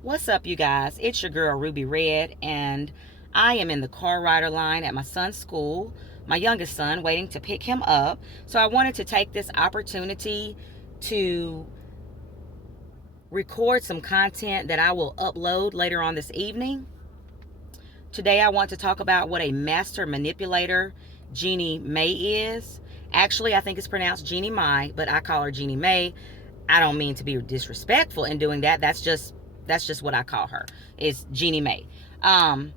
What's up, you guys? It's your girl, Ruby Red, and I am in the car rider line at my son's school, my youngest son, waiting to pick him up. So I wanted to take this opportunity to record some content that I will upload later on this evening. Today, I want to talk about what a master manipulator Jeannie May is. Actually, I think it's pronounced Jeannie Mai, but I call her Jeannie May. I don't mean to be disrespectful in doing that. That's just what I call her. Is Jeannie May. And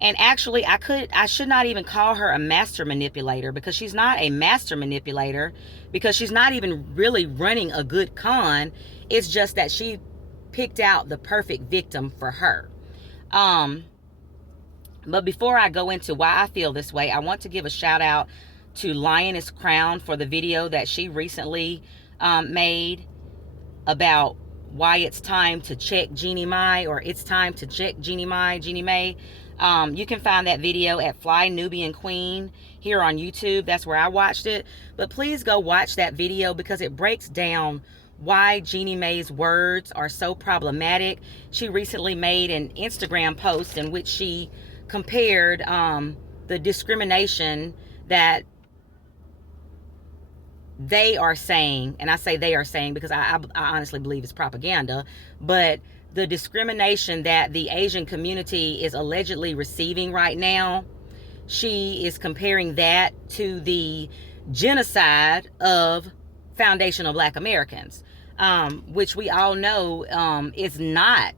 actually, I should not even call her a master manipulator, because she's not a master manipulator, because she's not even really running a good con. It's just that she picked out the perfect victim for her. But before I go into why I feel this way, I want to give a shout out to Lioness Crown for the video that she recently made about why it's time to check Jeannie Mai, or it's time to check Jeannie May. You can find that video at Fly Nubian Queen here on YouTube. That's where I watched it. But please go watch that video, because it breaks down why Jeannie May's words are so problematic. She recently made an Instagram post in which she compared the discrimination that they are saying, and I say they are saying because I honestly believe it's propaganda, but the discrimination that the Asian community is allegedly receiving right now, she is comparing that to the genocide of foundational Black Americans, which we all know is not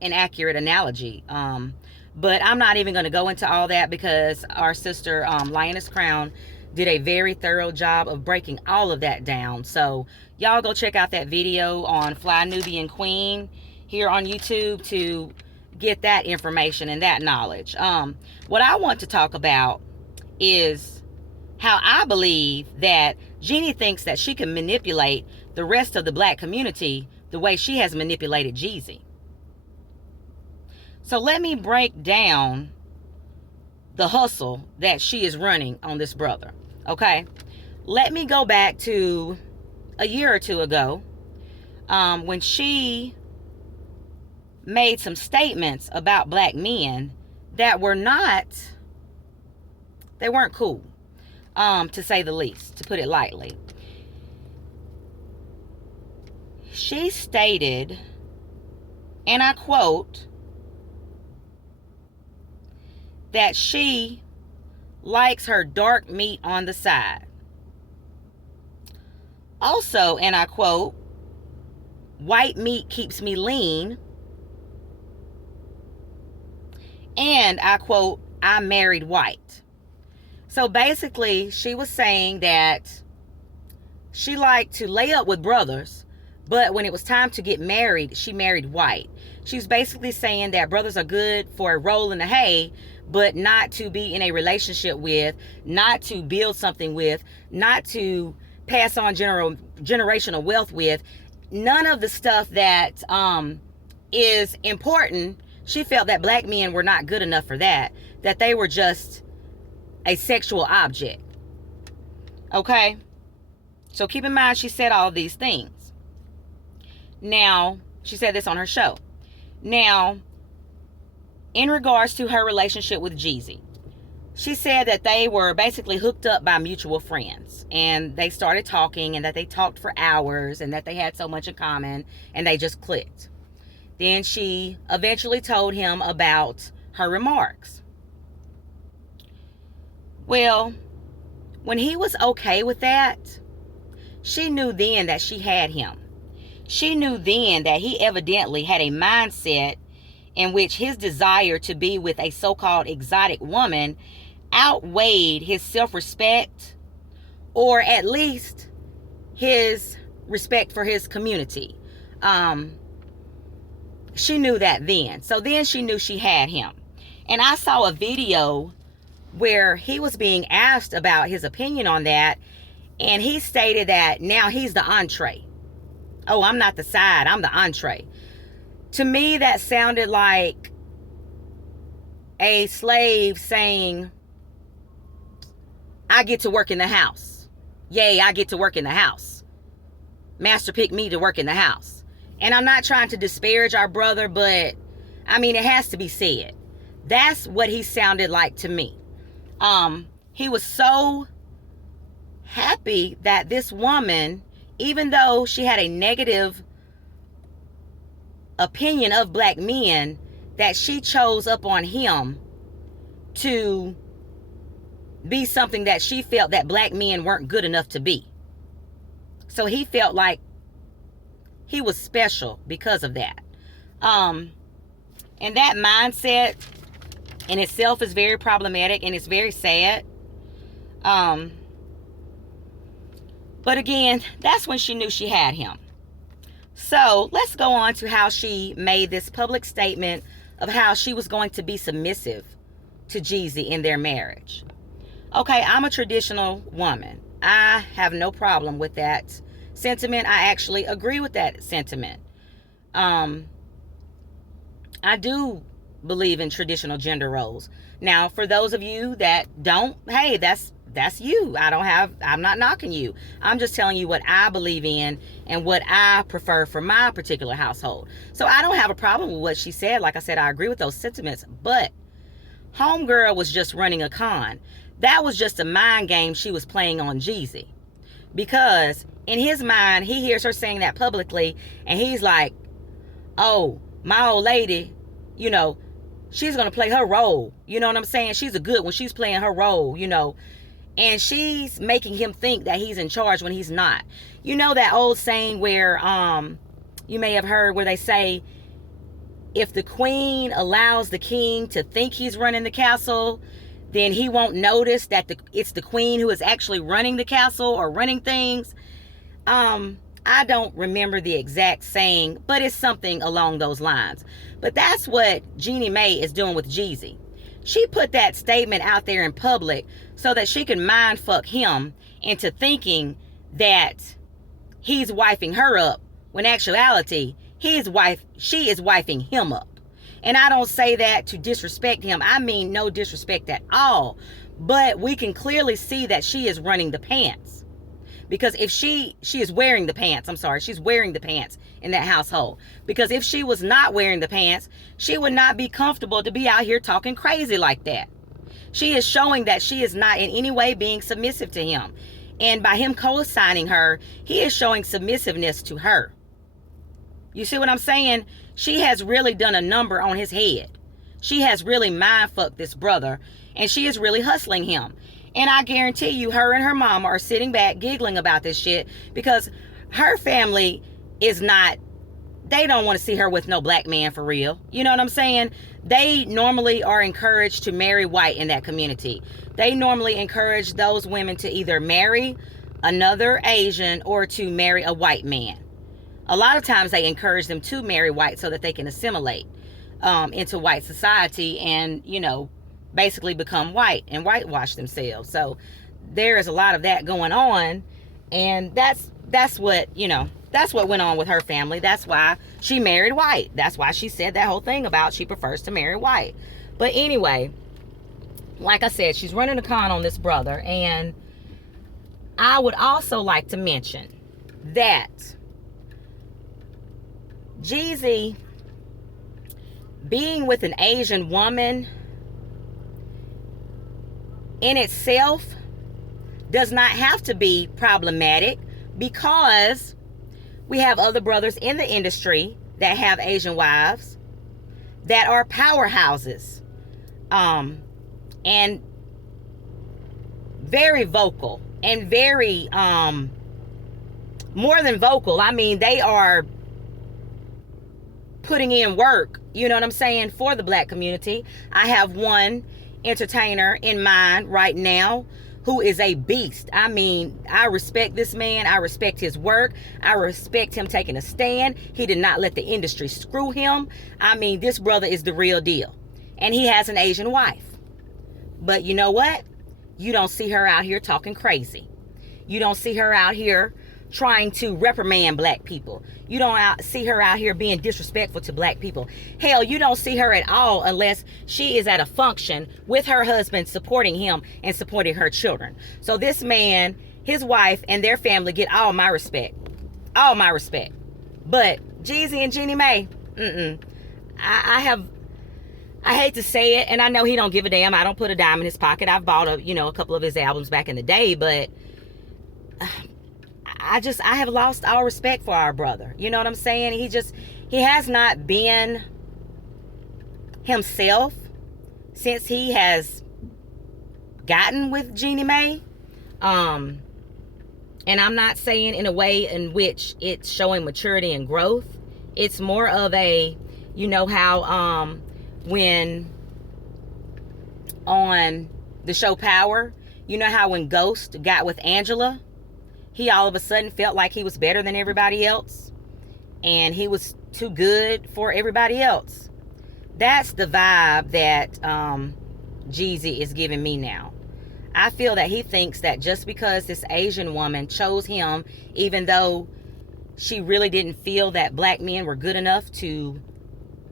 an accurate analogy. But I'm not even going to go into all that, because our sister Lioness Crown did a very thorough job of breaking all of that down. So y'all go check out that video on Fly Nubian Queen here on YouTube to get that information and that knowledge. What I want to talk about is how I believe that Jeannie thinks that she can manipulate the rest of the Black community the way she has manipulated Jeezy. So let me break down the hustle that she is running on this brother. Okay, let me go back to a year or two ago, when she made some statements about Black men that they weren't cool, to say the least, to put it lightly. She stated, and I quote, that she likes her dark meat on the side. Also, and I quote, white meat keeps me lean. And I quote, I married white. So basically, she was saying that she liked to lay up with brothers, but when it was time to get married, she married white. She was basically saying that brothers are good for a roll in the hay, but not to be in a relationship with, not to build something with, not to pass on generational wealth with. None of the stuff that is important. She felt that Black men were not good enough for that they were just a sexual object. Okay? So keep in mind, she said all of these things. Now, she said this on her show. Now, in regards to her relationship with Jeezy, she said that they were basically hooked up by mutual friends, and they started talking, and that they talked for hours, and that they had so much in common, and they just clicked. Then she eventually told him about her remarks. Well, when he was okay with that, she knew then that she had him. She knew then that he evidently had a mindset in which his desire to be with a so-called exotic woman outweighed his self-respect, or at least his respect for his community. She knew that then. So then she knew she had him. And I saw a video where he was being asked about his opinion on that, and he stated that now he's the entree. Oh, I'm not the side, I'm the entree. To me, that sounded like a slave saying, I get to work in the house. Yay, I get to work in the house. Master picked me to work in the house. And I'm not trying to disparage our brother, but I mean, it has to be said. That's what he sounded like to me. He was so happy that this woman, even though she had a negative opinion of black men, that she chose up on him to be something that she felt that black men weren't good enough to be. So he felt like he was special because of that. And that mindset in itself is very problematic, and it's very sad. But again, that's when she knew she had him. So let's go on to how she made this public statement of how she was going to be submissive to Jeezy in their marriage. Okay, I'm a traditional woman. I have no problem with that sentiment. I actually agree with that sentiment. I do believe in traditional gender roles. Now, for those of you that don't, hey, that's you. I'm not knocking you. I'm just telling you what I believe in and what I prefer for my particular household. So I don't have a problem with what she said. Like I said, I agree with those sentiments, but homegirl was just running a con. That was just a mind game she was playing on Jeezy. Because in his mind, he hears her saying that publicly, and he's like, oh, my old lady, you know, she's going to play her role. You know what I'm saying? She's a good one. She's playing her role, you know. And she's making him think that he's in charge when he's not. You know that old saying where you may have heard where they say, if the queen allows the king to think he's running the castle, then he won't notice that it's the queen who is actually running the castle or running things. I don't remember the exact saying, but it's something along those lines. But that's what Jeannie Mae is doing with Jeezy. She put that statement out there in public so that she can mind fuck him into thinking that he's wifing her up, when actuality, she is wifing him up. And I don't say that to disrespect him. I mean no disrespect at all. But we can clearly see that she is running the pants. Because if she is wearing the pants, she's wearing the pants in that household. Because if she was not wearing the pants, she would not be comfortable to be out here talking crazy like that. She is showing that she is not in any way being submissive to him. And by him co-signing her, he is showing submissiveness to her. You see what I'm saying? She has really done a number on his head. She has really mind fucked this brother, and she is really hustling him. And I guarantee you, her and her mama are sitting back giggling about this shit because her family is not, they don't want to see her with no black man for real. You know what I'm saying? They normally are encouraged to marry white in that community. They normally encourage those women to either marry another Asian or to marry a white man. A lot of times they encourage them to marry white so that they can assimilate into white society and, you know, basically become white and whitewash themselves. So there is a lot of that going on, and that's what, you know, that's what went on with her family. That's why she married white. That's why she said that whole thing about she prefers to marry white. But anyway, like I said, she's running a con on this brother. And I would also like to mention that Jeezy being with an Asian woman in itself does not have to be problematic, because we have other brothers in the industry that have Asian wives that are powerhouses, and very vocal and very more than vocal. I mean, they are putting in work, you know what I'm saying, for the black community. I have one entertainer in mind right now who is a beast. I mean, I respect this man. I respect his work. I respect him taking a stand. He did not let the industry screw him. I mean, this brother is the real deal. And he has an Asian wife. But you know what? You don't see her out here talking crazy. You don't see her out here trying to reprimand black people. You don't see her out here being disrespectful to black people. Hell, you don't see her at all unless she is at a function with her husband supporting him and supporting her children. So this man, his wife, and their family get all my respect. All my respect. But Jeezy and Jeannie Mae. I hate to say it, and I know he don't give a damn. I don't put a dime in his pocket. I've bought a couple of his albums back in the day, but I have lost all respect for our brother. You know what I'm saying? He has not been himself since he has gotten with Jeannie Mae. And I'm not saying in a way in which it's showing maturity and growth. It's more of a, how when on the show Power, how when Ghost got with Angela, he all of a sudden felt like he was better than everybody else and he was too good for everybody else. That's the vibe that Jeezy is giving me now. I feel that he thinks that just because this Asian woman chose him, even though she really didn't feel that black men were good enough to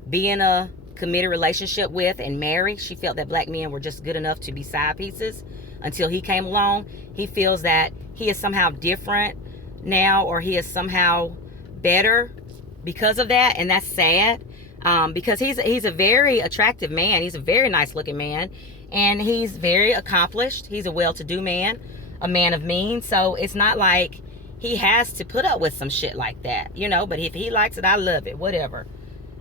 be in a committed relationship with and marry, she felt that black men were just good enough to be side pieces until he came along. He feels that he is somehow different now, or he is somehow better because of that, and that's sad. Because he's a very attractive man. He's a very nice looking man, and he's very accomplished. He's a well-to-do man, a man of means. So it's not like he has to put up with some shit like that, but if he likes it, I love it, whatever.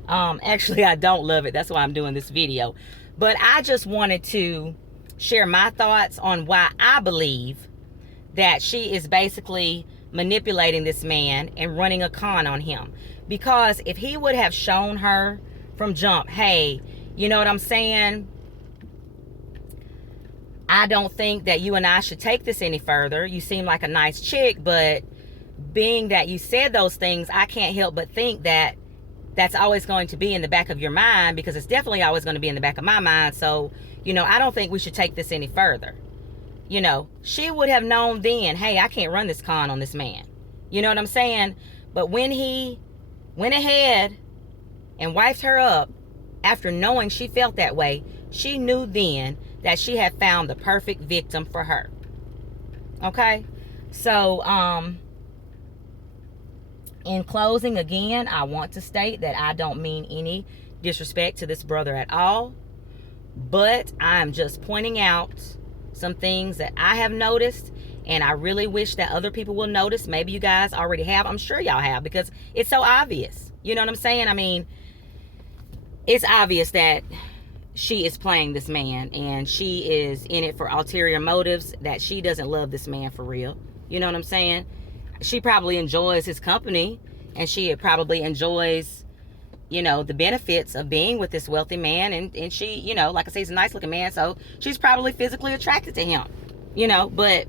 Actually, I don't love it. That's why I'm doing this video. But I just wanted to share my thoughts on why I believe that she is basically manipulating this man and running a con on him. Because if he would have shown her from jump, hey, you know what I'm saying? I don't think that you and I should take this any further. You seem like a nice chick, but being that you said those things, I can't help but think that that's always going to be in the back of your mind, because it's definitely always going to be in the back of my mind. So, I don't think we should take this any further. She would have known then, hey, I can't run this con on this man. You know what I'm saying? But when he went ahead and wiped her up after knowing she felt that way, she knew then that she had found the perfect victim for her. Okay? So, in closing, again, I want to state that I don't mean any disrespect to this brother at all, but I'm just pointing out some things that I have noticed, and I really wish that other people will notice. Maybe you guys already have. I'm sure y'all have, because it's so obvious. You know what I'm saying? I mean, it's obvious that she is playing this man, and she is in it for ulterior motives, that she doesn't love this man for real. You know what I'm saying? She probably enjoys his company, and she probably enjoys, the benefits of being with this wealthy man. And she, like I say, he's a nice looking man, so she's probably physically attracted to him, but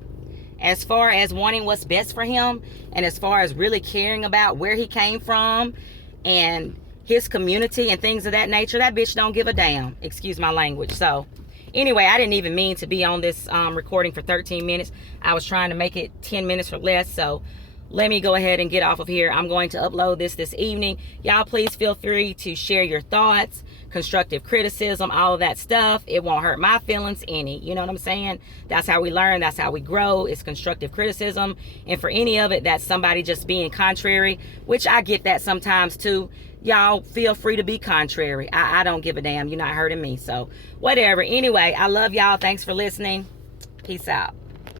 as far as wanting what's best for him, and as far as really caring about where he came from and his community and things of that nature, that bitch don't give a damn. Excuse my language. So anyway, I didn't even mean to be on this recording for 13 minutes. I was trying to make it 10 minutes or less. So let me go ahead and get off of here. I'm going to upload this evening. Y'all, please feel free to share your thoughts, constructive criticism, all of that stuff. It won't hurt my feelings any. You know what I'm saying? That's how we learn. That's how we grow. It's constructive criticism. And for any of it, that's somebody just being contrary, which I get that sometimes too. Y'all feel free to be contrary. I don't give a damn. You're not hurting me. So whatever. Anyway, I love y'all. Thanks for listening. Peace out.